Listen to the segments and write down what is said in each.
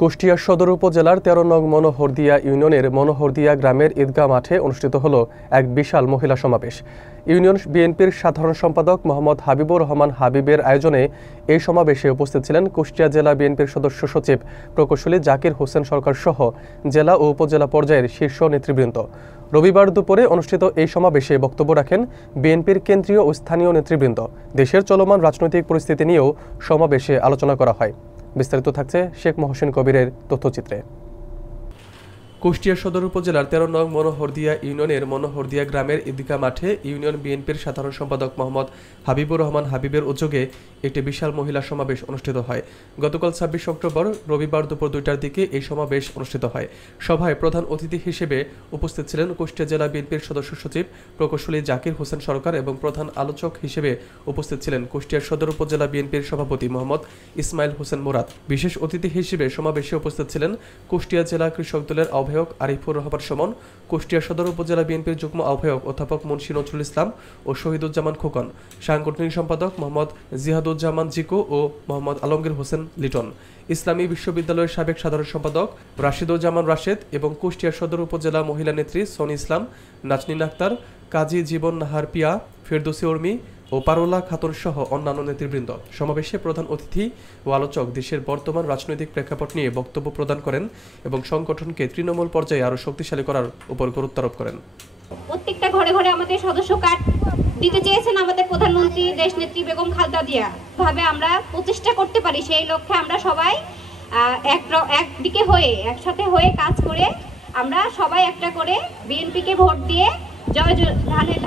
কুষ্টিয়া সদর উপজেলার ১৩ নং মনোহরদিয়া ইউনিয়নের মনোহরদিয়া গ্রামের ঈদগাহ মাঠে অনুষ্ঠিত হল এক বিশাল মহিলা সমাবেশ। ইউনিয়ন বিএনপির সাধারণ সম্পাদক মোহাম্মদ হাবিবুর রহমান হাবিবের আয়োজনে এই সমাবেশে উপস্থিত ছিলেন কুষ্টিয়া জেলা বিএনপির সদস্য সচিব প্রকৌশলী জাকির হোসেন সরকার সহ জেলা ও উপজেলা পর্যায়ের শীর্ষ নেতৃবৃন্দ। রবিবার দুপুরে অনুষ্ঠিত এই সমাবেশে বক্তব্য রাখেন বিএনপির কেন্দ্রীয় ও স্থানীয় নেতৃবৃন্দ। দেশের চলমান রাজনৈতিক পরিস্থিতি নিয়েও সমাবেশে আলোচনা করা হয়। বিস্তারিত থাকছে শেখ মহসিন কবিরের তথ্যচিত্রে। কুষ্টিয়া সদর উপজেলার ১৩ নং মনোহরদিয়া ইউনিয়নের মনোহরদিয়া গ্রামের ঈদগাহ মাঠে ইউনিয়ন বিএনপির সাধারণ সম্পাদক মোহাম্মদ হাবিবুর রহমান হাবিবের উদ্যোগে একটি বিশাল মহিলা সমাবেশ অনুষ্ঠিত হয়। গতকাল ২৬ অক্টোবর রবিবার দুপুর ২টার দিকে এই সমাবেশ অনুষ্ঠিত হয়। সভায় প্রধান অতিথি হিসেবে উপস্থিত ছিলেন কুষ্টিয়া জেলা বিএনপির সদস্য সচিব প্রকৌশলী জাকির হোসেন সরকার এবং প্রধান আলোচক হিসেবে উপস্থিত ছিলেন কুষ্টিয়া সদর উপজেলা বিএনপির সভাপতি মোহাম্মদ ইসমাইল হোসেন মুরাদ। বিশেষ অতিথি হিসেবে সমাবেশে উপস্থিত ছিলেন কুষ্টিয়া জেলা কৃষক দলের আহ্বায়ক আরিফুর রহমান সুমন, কুষ্টিয়া সদর উপজেলা বিএনপির যুগ্ম আহ্বায়ক অধ্যাপক মুন্সি নজরুল ইসলাম ও শহীদুজ্জামান খোকন, সাংগঠনিক সম্পাদক মোহাম্মদ জিহাদুজ্জামান জিকো ও মোহাম্মদ আলমগীর হোসেন লিটন, ইসলামী বিশ্ববিদ্যালয়ের সাবেক সাধারণ সম্পাদক রাশিদুজ্জামান রাশেদ এবং কুষ্টিয়া সদর উপজেলা মহিলা নেত্রী সনি ইসলাম, নাজনীন আক্তার, কাজী জীবন নাহার পিয়া, ফেরদৌসী উর্মি ও পারুলা খাতুন সহ অন্যান্য নেতৃবৃন্দ। সমাবেশে প্রধান অতিথি ও আলোচক দেশের বর্তমান রাজনৈতিক প্রেক্ষাপট নিয়ে বক্তব্য প্রদান করেন এবং সংগঠনকে তৃণমূল পর্যায়ে আরও শক্তিশালী করার উপর গুরুত্ব আরোপ করেন। প্রত্যেকটা ঘরে ঘরে আমাদের সদস্য কার্ড দিতে চেয়েছেন আমাদের প্রধানমন্ত্রী দেশনেত্রী বেগম খালেদা জিয়া। ভাবে আমরা প্রচেষ্টা করতে পারি, সেই লক্ষ্যে আমরা সবাই একদিকে হয়ে একসাথে হয়ে কাজ করে আমরা সবাই একটা করে বিএনপিকে ভোট দিয়ে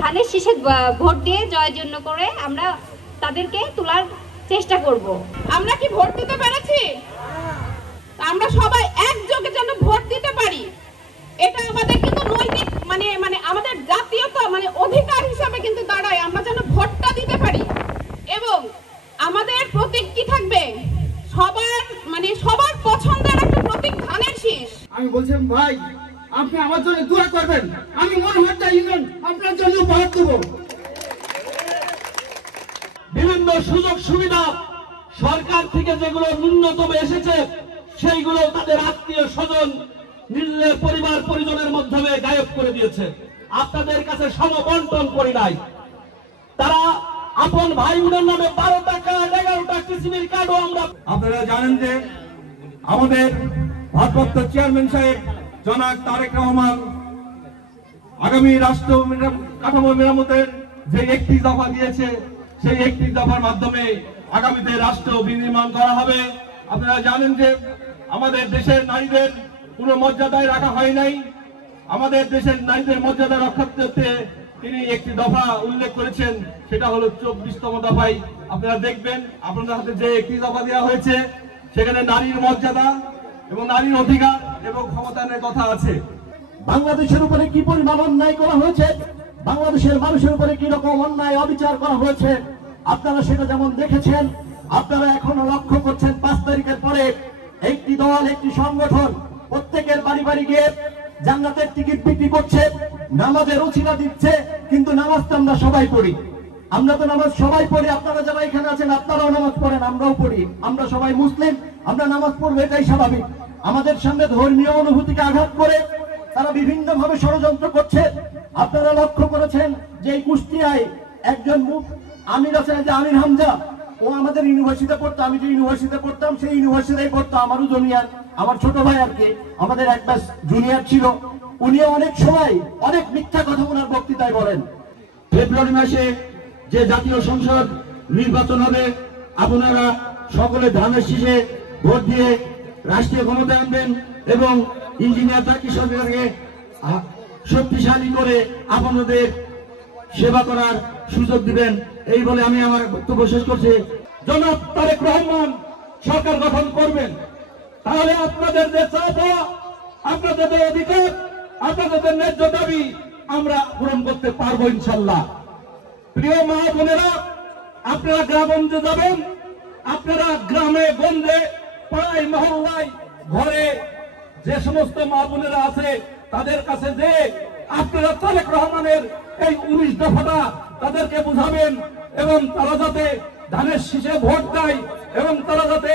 ধানের শীষে ভোট দিয়ে জয়ের জন্য করে আমরা তাদেরকে তোলার চেষ্টা করব। আমরা কি ভোট দিতে পেরেছি? আমরা সবাই একযোগে যেন ভোট দিতে পারি, এটা আমাদের কিন্তু নৈতিক মানে আমাদের জাতীয়তা অধিকার হিসাবে কিন্তু দাঁড়ায়। আমরা যেন ভোটটা দিতে পারি এবং আমাদের প্রতীক কি থাকবে, সবার পছন্দের একটা প্রতীক ধানের শীষ। আমি বলছিলাম ভাই আপনি আমার জন্য দোয়া করবেন, আমি মনোহরদিয়া ইউনিয়ন আপনার জন্য উপহার দেব। বিভিন্ন সুযোগ সুবিধা সরকার থেকে যেগুলো ন্যূনতম এসেছে সেইগুলো তাদের আত্মীয় স্বজন নিজেদের পরিবার পরিজনের মাধ্যমে গায়েব করে দিয়েছে। আপনাদের কাছে সমবন্টন করি নাই। তারা আপন ভাই বোনের নামে 12 টাকা 11টা কিসিমের কার্ডও আমরা। আপনারা জানেন যে আমাদের ভারপ্রাপ্ত চেয়ারম্যান সাহেব জনাব তারেক রহমান আগামী রাষ্ট্র কাঠামো মেরামতের যে একটি দফা দিয়েছে, সেই একটি দফার মাধ্যমে আগামীতে রাষ্ট্র বিনির্মাণ করা হবে। আপনারা জানেন যে আমাদের দেশের নারীদের কোনো মর্যাদায় রাখা হয় নাই। আমাদের দেশের নারীদের মর্যাদা রক্ষা করতে তিনি একটি দফা উল্লেখ করেছেন, সেটা হলো 24তম দফায়। আপনারা দেখবেন আপনাদের হাতে যে একটি দফা দেওয়া হয়েছে সেখানে নারীর মর্যাদা এবং নারীর অধিকার এবং ক্ষমতায়নের কথা আছে। বাংলাদেশের উপরে কি পরিমাণ অন্যায় করা হয়েছে, বাংলাদেশের মানুষের উপরে কি রকম অন্যায় অবিচার করা হয়েছে আপনারা সেটা যেমন দেখেছেন। আপনারা এখনো লক্ষ্য করছেন 5 তারিখের পরে একটি দল একটি সংগঠন প্রত্যেকের বাড়ি বাড়ি গিয়ে জান্নাতের টিকিট বিক্রি করছে, নামাজের উছিলা দিচ্ছে, কিন্তু নামাজ তো আমরা সবাই পড়ি। আমরা তো নামাজ সবাই পড়ি, আপনারা যারা এখানে আছেন আপনারাও নামাজ পড়েন, আমরাও পড়ি, আমরা সবাই মুসলিম, আমরা নামাজ পড়বো, এটাই স্বাভাবিক। আমাদের সামনে ধর্মীয় অনুভূতিকে আঘাত করে তারা বিভিন্ন ভাবে ষড়যন্ত্র করছে। আপনারা লক্ষ্য করেছেন যে এই কুষ্টিয়ায় একজন আমির আছেন, যে আমির হামজা, ও আমাদের ইউনিভার্সিটিতে পড়তো, আমি যে ইউনিভার্সিটিতে পড়তাম সেই ইউনিভার্সিটিতে পড়তো, আমারও জুনিয়র, আমার ছোট ভাই আর কি আমাদের এক ব্যাচ জুনিয়র ছিল। উনিও অনেক সময় অনেক মিথ্যা কথা ওনার বক্তৃতায় বলেন। ফেব্রুয়ারি মাসে যে জাতীয় সংসদ নির্বাচন হবে, আপনারা সকলে ধানের শীষে ভোট দিয়ে রাষ্ট্রীয় ক্ষমতা আনবেন এবং ইঞ্জিনিয়ার জাকির সরকারকে শক্তিশালী করে আপনাদের সেবা করার সুযোগ দিবেন। এই বলে আমি আমার বক্তব্য শেষ করছি। জনাব তারেক রহমান সরকার গঠন করবেন, তাহলে আপনাদের যে চাওয়া, আপনাদের যে অধিকার, আপনাদের ন্যায্য দাবি আমরা পূরণ করতে পারবো ইনশাল্লাহ। প্রিয় মা বোনেরা, আপনারা গ্রামগঞ্জে যাবেন, আপনারা গ্রামে গঞ্জে পাড়ায় মহল্লায় ঘরে যে সমস্ত মা বোনেরা আছে তাদের কাছে যে আপনারা তারেক রহমানের এই 19 দফাটা তাদেরকে বুঝাবেন এবং তারা যাতে ধানের শীষে ভোট দেয় এবং তারা যাতে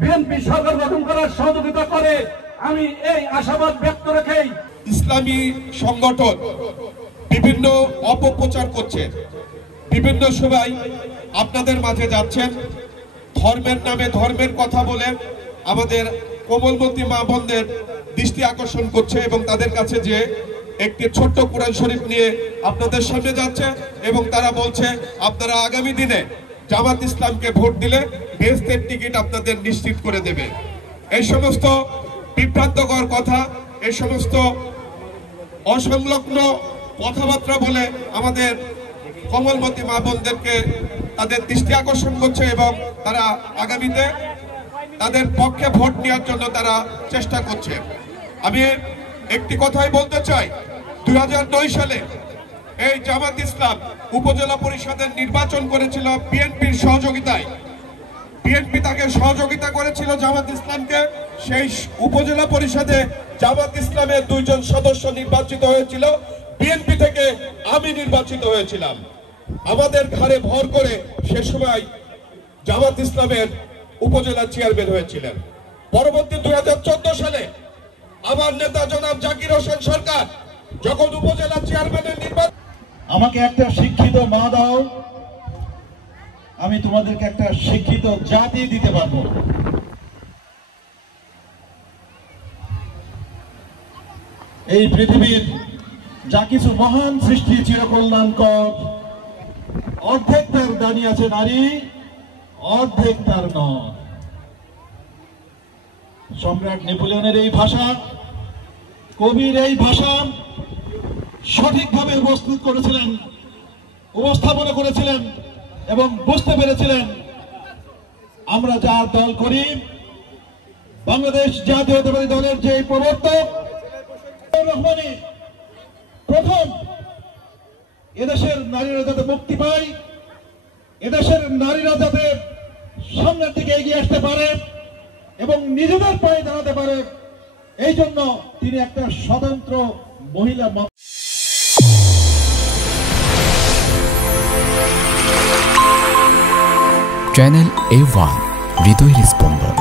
বিএনপি সরকার গঠন করার সহযোগিতা করে, আমি এই আশাবাদ ব্যক্ত রেখেই ইসলামী সংগঠন বিভিন্ন অপপ্রচার করছে, বিভিন্ন সময় আপনাদের মাঝে যাচ্ছেন, ধর্মের নামে ধর্মের কথা বলে আমাদের কোমলমতি মা বোনদের দৃষ্টি আকর্ষণ করছে এবং তাদের কাছে যে একটি ছোট্ট কোরআন শরীফ নিয়ে আপনাদের সামনে যাচ্ছে এবং তারা বলছে আপনারা আগামী দিনে জামাত ইসলামকে ভোট দিলে বেহেশতের টিকিট আপনাদের নিশ্চিত করে দেবে। এই সমস্ত বিভ্রান্তকর কথা, এই সমস্ত অসংলগ্ন কথাবার্তা বলে আমাদের কোমলমতি মা বোনদেরকে তাদের দৃষ্টি আকর্ষণ করছে এবং তারা আগামীতে তাদের পক্ষে ভোট নেওয়ার জন্য তারা চেষ্টা করছে। আমি একটি কথাই বলতে চাই, 2009 সালে এই জামাত ইসলাম উপজেলা পরিষদের নির্বাচন করেছিল বিএনপির সহযোগিতায়। বিএনপি তাকে সহযোগিতা করেছিল জামাত ইসলামকে। সেই উপজেলা পরিষদে জামাত ইসলামের 2 জন সদস্য নির্বাচিত হয়েছিল, বিএনপি থেকে আমি নির্বাচিত হয়েছিলাম। আমাদের ঘাড়ে ভর করে সে সময় জামাত ইসলামের উপজেলা চেয়ারম্যান হয়েছিলেন। পরবর্তী 2014 সালে আমার নেতা জনাব জাকির হোসেন সরকার যখন উপজেলা চেয়ারম্যানের নির্বাচন, আমাকে একটা শিক্ষিত মা দাও, আমি তোমাদেরকে একটা শিক্ষিত জাতি দিতে পারবো। এই পৃথিবীর যা কিছু মহান সৃষ্টি চিরকল্যাণকর, অর্ধেক তার দাঁড়িয়ে আছে নারী, অর্ধেক তার নয়। সম্রাট নেপোলিয়নের এই ভাষা, কবির এই ভাষা সঠিকভাবে উপস্থাপনা করেছিলেন এবং বুঝতে পেরেছিলেন আমরা যার দল করি, বাংলাদেশ জাতীয়তাবাদী দলের যে প্রবর্তক রহমানী প্রথম এদেশের নারীরা যাতে মুক্তি পায়, এদেশের নারীরা যাতে সামনের দিকে এগিয়ে আসতে পারে এবং নিজেদের পায়ে দাঁড়াতে পারে, এই জন্য তিনি একটা স্বতন্ত্র মহিলা চ্যানেল A1 হৃদয়ের স্পন্দন।